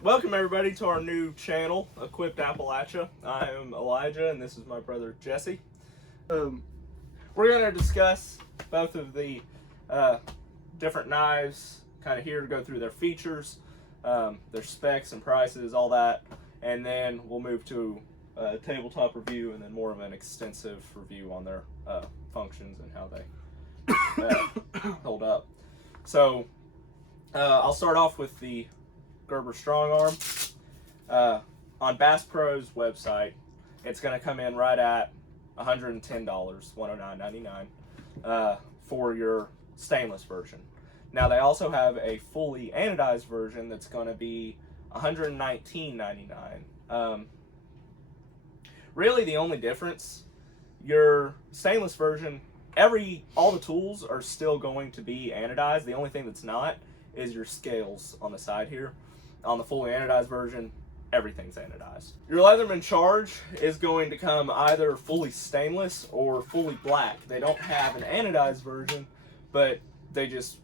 Welcome everybody to our new channel, Equipped Appalachia. I am Elijah and this is my brother Jesse. We're going to discuss both of the different knives, kind of here to go through their features, their specs and prices, all that, and then we'll move to a tabletop review and then more of an extensive review on their functions and how they hold up. So I'll start off with the Gerber Strong Arm. On Bass Pro's website, it's going to come in right at $110, $109.99 for your stainless version. Now they also have a fully anodized version that's going to be $119.99. Really, the only difference, your stainless version, all the tools are still going to be anodized. The only thing that's not is your scales on the side here. On the fully anodized version, everything's anodized. Your Letherman charge is going to come either fully stainless or fully black. They don't have an anodized version, but they just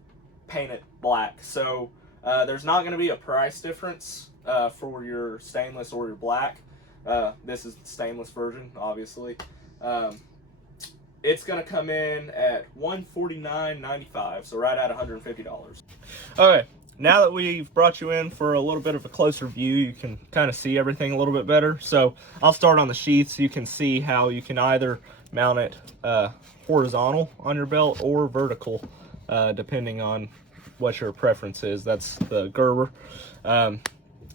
paint it black. So there's not going to be a price difference for your stainless or your black. This is the stainless version, obviously. It's going to come in at $149.95, so right at $150. Okay. Now that we've brought you in for a little bit of a closer view, you can kind of see everything a little bit better. So I'll start on the sheaths. You can see how you can either mount it horizontal on your belt or vertical, depending on what your preference is. That's the Gerber. And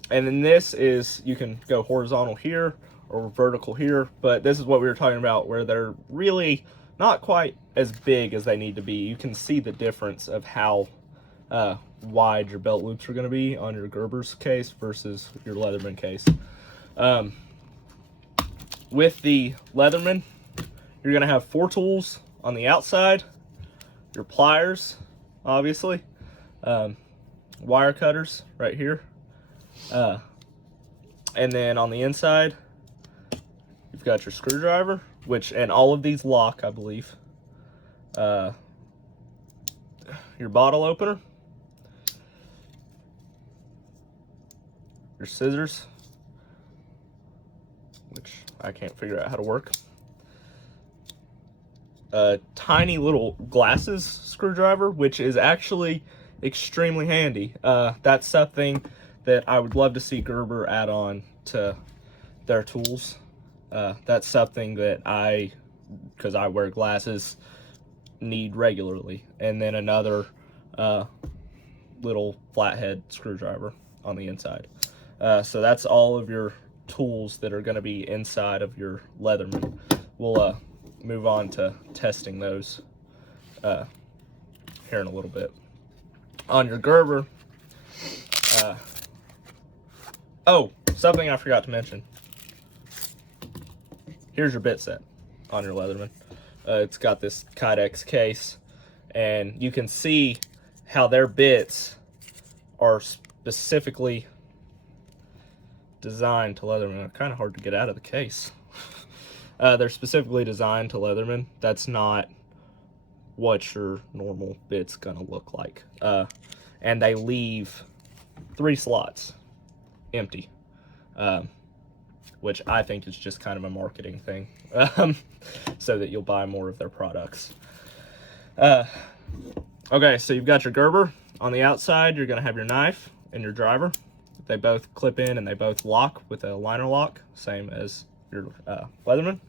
then this is, you can go horizontal here or vertical here, but this is what we were talking about where they're really not quite as big as they need to be. You can see the difference of how wide your belt loops are going to be on your Gerber's case versus your Letherman case. With the Letherman, you're going to have 4 tools on the outside, your pliers, obviously, wire cutters right here, and then on the inside, you've got your screwdriver, and all of these lock, I believe, your bottle opener, your scissors, which I can't figure out how to work, a tiny little glasses screwdriver, which is actually extremely handy. That's something that I would love to see Gerber add on to their tools. That's something that because I wear glasses, need regularly. And then another little flathead screwdriver on the inside. So that's all of your tools that are going to be inside of your Letherman. We'll move on to testing those here in a little bit. On your Gerber, oh, something I forgot to mention. Here's your bit set on your Letherman. It's got this Kydex case, and you can see how their bits are specifically designed to Letherman. They're kind of hard to get out of the case. They're specifically designed to Letherman. That's not what your normal bit's gonna look like. And they leave 3 slots empty, which I think is just kind of a marketing thing, so that you'll buy more of their products. Okay, so you've got your Gerber. On the outside, you're gonna have your knife and your driver. They both clip in and they both lock with a liner lock, same as your Letherman.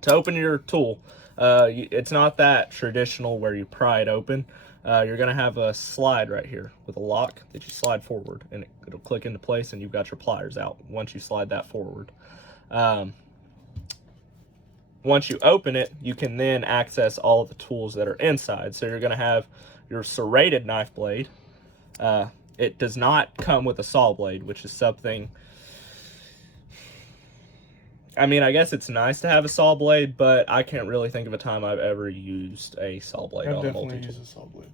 To open your tool, it's not that traditional where you pry it open. You're going to have a slide right here with a lock that you slide forward, and it'll click into place, and you've got your pliers out once you slide that forward. Once you open it, you can then access all of the tools that are inside. So you're going to have your serrated knife blade. It does not come with a saw blade, which is something, I mean, I guess it's nice to have a saw blade, but I can't really think of a time I've ever used a saw blade on a multi-tool. I've definitely used a saw blade.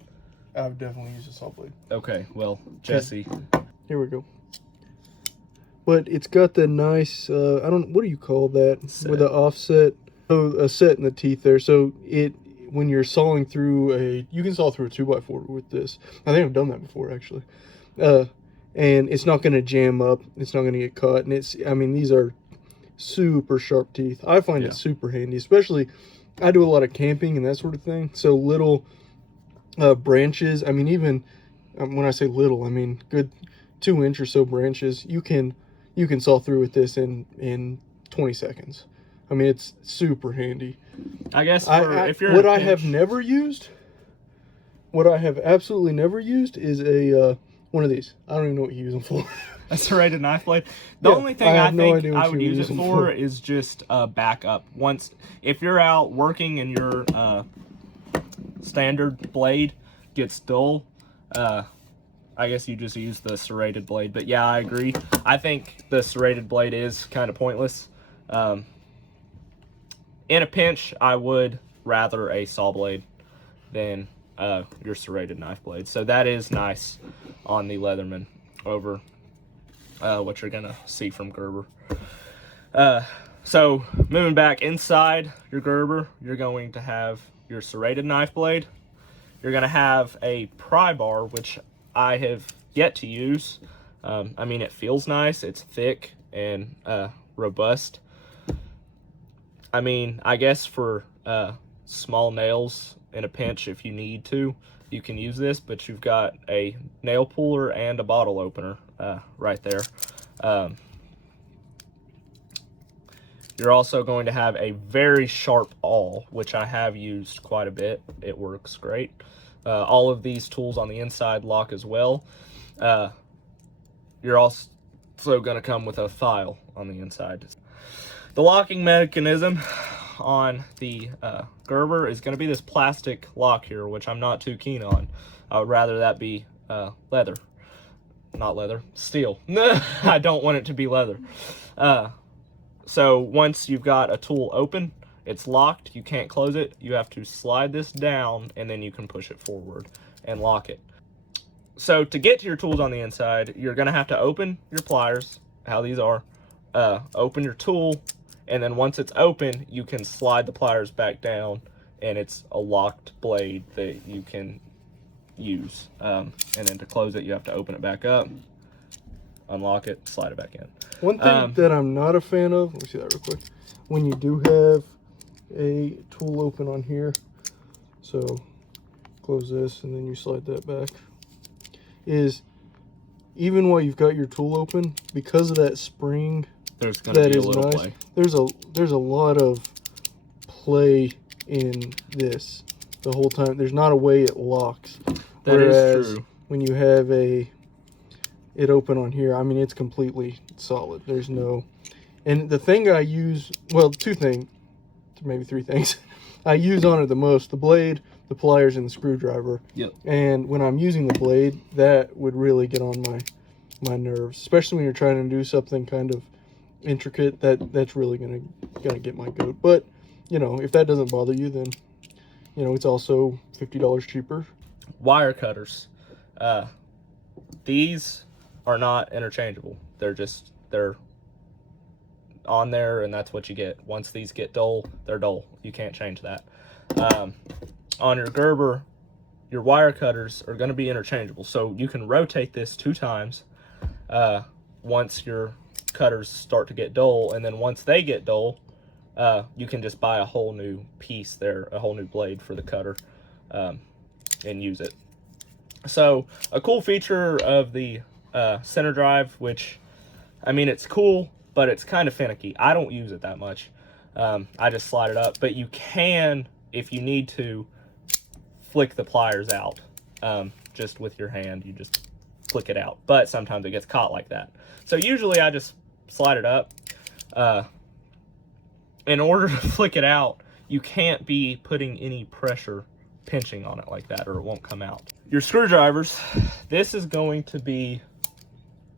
I've definitely used a saw blade. Okay, well, Jesse. Here we go. But it's got the nice, what do you call that? Set. With the offset, a set in the teeth there. So when you're sawing through you can saw through a 2x4 with this. I think I've done that before, actually. and it's not going to jam up. It's not going to get cut. And I mean, these are super sharp teeth. I find it super handy, especially I do a lot of camping and that sort of thing. So little branches, I mean, even when I say little, I mean good 2-inch or so branches, you can saw through with this in 20 seconds. I mean, it's super handy. I guess if you're what I have never used, what I have absolutely never used is a one of these. I don't even know what you use them for. A serrated knife blade. The only thing I think I would use it for is is just a backup. If you're out working and your standard blade gets dull, I guess you just use the serrated blade. But yeah, I agree. I think the serrated blade is kind of pointless. In a pinch, I would rather a saw blade than your serrated knife blade. So that is nice on the Letherman over what you're gonna see from Gerber. So moving back inside your Gerber, you're going to have your serrated knife blade. You're gonna have a pry bar, which I have yet to use. I mean, it feels nice. It's thick and robust. I mean, I guess for small nails in a pinch, if you need to, you can use this, but you've got a nail puller and a bottle opener right there. You're also going to have a very sharp awl, which I have used quite a bit. It works great. All of these tools on the inside lock as well. You're also going to come with a file on the inside. The locking mechanism on the Gerber is going to be this plastic lock here, which I'm not too keen on. I would rather that be steel. I don't want it to be leather. So once you've got a tool open, it's locked, you can't close it, you have to slide this down and then you can push it forward and lock it. So to get to your tools on the inside, you're going to have to open your pliers, how these are, open your tool, and then once it's open, you can slide the pliers back down, and it's a locked blade that you can use. And then to close it, you have to open it back up, unlock it, slide it back in. One thing that I'm not a fan of, let me see that real quick, when you do have a tool open on here, so close this and then you slide that back, is even while you've got your tool open, because of that spring, there's going to be a little play. There's a lot of play in this the whole time. There's not a way it locks. That is true. When you have it open on here, I mean, it's completely solid. There's no, and the thing I use, well, two things, maybe three things I use on it the most: the blade, the pliers, and the screwdriver. Yep. And when I'm using the blade, that would really get on my nerves, especially when you're trying to do something kind of intricate. That's really gonna get my goat. But you know, if that doesn't bother you, then you know it's also $50 cheaper. Wire cutters, these are not interchangeable. They're on there, and that's what you get. Once these get dull, they're dull. You can't change that. On your Gerber, your wire cutters are going to be interchangeable, so you can rotate this 2 times once your cutters start to get dull, and then once they get dull, you can just buy a whole new piece there, a whole new blade for the cutter, and use it. So a cool feature of the center drive, which, I mean, it's cool, but it's kind of finicky. I don't use it that much. I just slide it up, but you can, if you need to, flick the pliers out. Just with your hand, you just flick it out, but sometimes it gets caught like that. So usually I just slide it up. In order to flick it out, you can't be putting any pressure pinching on it like that, or it won't come out. Your screwdrivers, this is going to be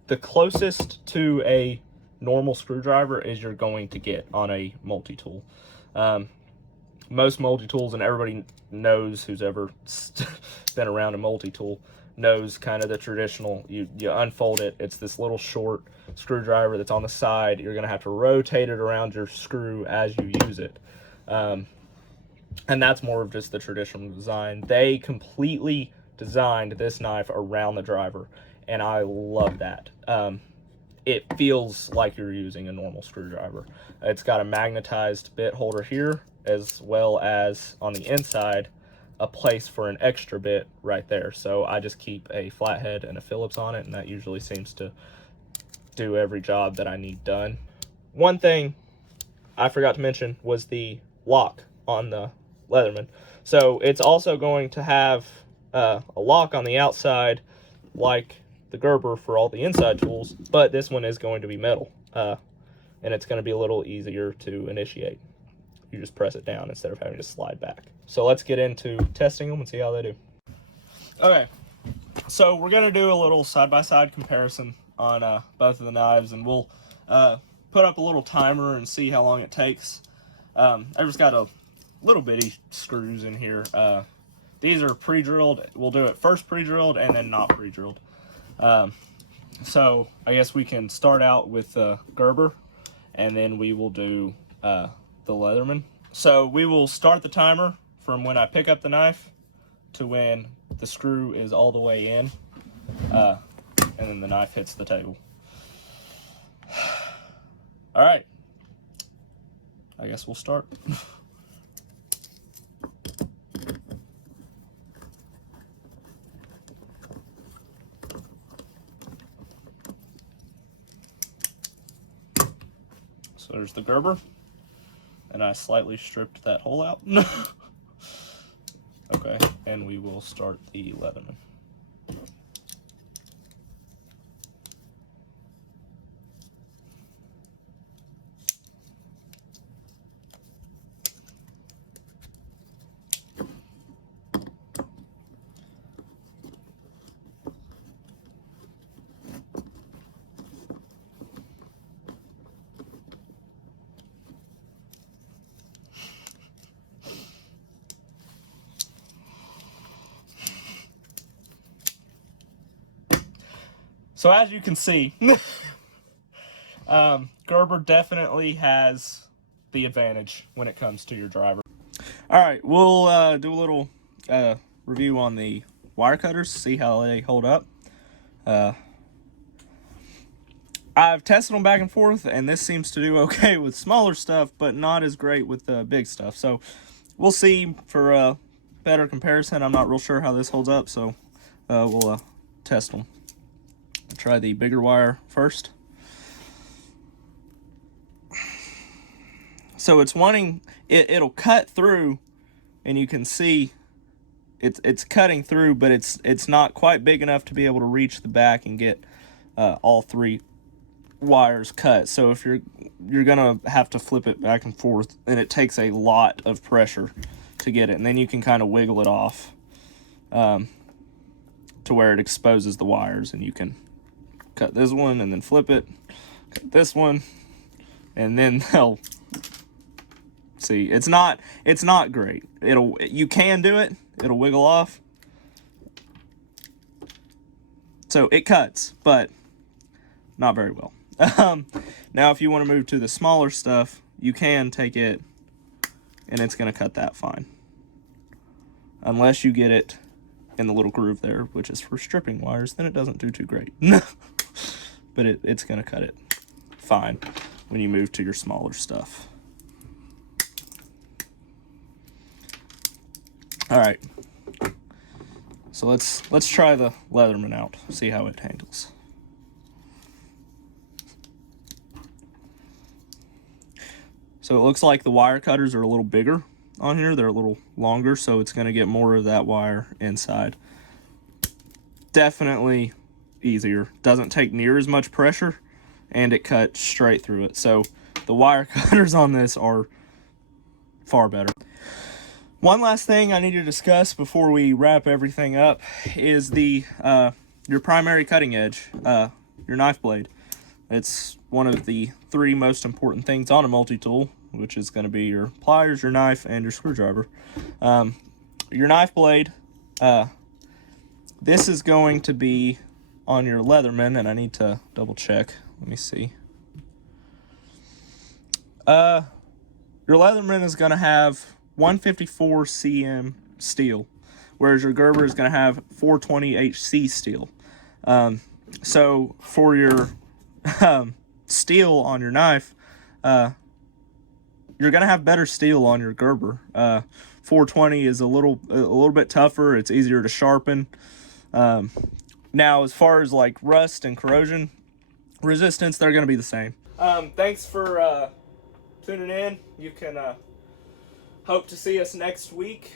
the closest to a normal screwdriver as you're going to get on a multi-tool. Most multi-tools, and everybody knows who's ever been around a multi-tool, knows kind of the traditional, you unfold it, it's this little short screwdriver that's on the side. You're going to have to rotate it around your screw as you use it. And that's more of just the traditional design. They completely designed this knife around the driver, and I love that. It feels like you're using a normal screwdriver. It's got a magnetized bit holder here, as well as on the inside a place for an extra bit right there. So I just keep a flathead and a Phillips on it, and that usually seems to do every job that I need done. One thing I forgot to mention was the lock on the Letherman. So it's also going to have a lock on the outside like the Gerber for all the inside tools, but this one is going to be metal, and it's going to be a little easier to initiate. You just press it down instead of having to slide back. So let's get into testing them and see how they do. Okay, so we're going to do a little side-by-side comparison on both of the knives, and we'll put up a little timer and see how long it takes. I just got a little bitty screws in here. These are pre-drilled. We'll do it first pre-drilled and then not pre-drilled. So I guess we can start out with Gerber, and then we will do the Letherman. So we will start the timer from when I pick up the knife to when the screw is all the way in, and then the knife hits the table. All right, I guess we'll start. So there's the Gerber, and I slightly stripped that hole out. Okay, and we will start the Letherman. So as you can see, Gerber definitely has the advantage when it comes to your driver. All right, we'll do a little review on the wire cutters, see how they hold up. I've tested them back and forth, and this seems to do okay with smaller stuff, but not as great with the big stuff. So we'll see for a better comparison. I'm not real sure how this holds up, so we'll test them. Try the bigger wire first. So it's wanting it'll cut through, and you can see it's cutting through, but it's not quite big enough to be able to reach the back and get all three wires cut. So if you're gonna have to flip it back and forth, and it takes a lot of pressure to get it, and then you can kind of wiggle it off to where it exposes the wires, and you can cut this one and then flip it, cut this one, and then they'll see. It's not great. You can do it. It'll wiggle off. So it cuts, but not very well. Now, if you want to move to the smaller stuff, you can take it, and it's going to cut that fine. Unless you get it in the little groove there, which is for stripping wires, then it doesn't do too great. But it's going to cut it fine when you move to your smaller stuff. All right. So let's try the Letherman out, see how it handles. So it looks like the wire cutters are a little bigger on here. They're a little longer, so it's going to get more of that wire inside. Definitely easier. Doesn't take near as much pressure, and it cuts straight through it. So the wire cutters on this are far better. One last thing I need to discuss before we wrap everything up is the your primary cutting edge, your knife blade. It's one of the three most important things on a multi-tool, which is going to be your pliers, your knife, and your screwdriver. Your knife blade, this is going to be on your Letherman, and I need to double check. Let me see. Your Letherman is going to have 154 cm steel, whereas your Gerber is going to have 420 HC steel. So for your steel on your knife, you're gonna have better steel on your Gerber. 420 is a little bit tougher. It's easier to sharpen. Now, as far as like rust and corrosion resistance, they're gonna be the same. Thanks for tuning in. You can hope to see us next week.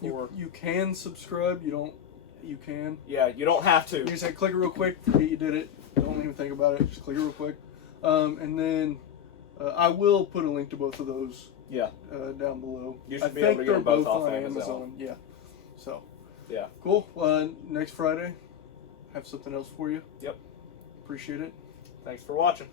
You can subscribe. You can. Yeah, you don't have to. You just say click it real quick. Forget you did it. Don't even think about it. Just click it real quick. And then I will put a link to both of those. Yeah. Down below. You should be able to get them both off Amazon. Yeah. So. Yeah. Cool. Next Friday, have something else for you. Yep. Appreciate it. Thanks for watching.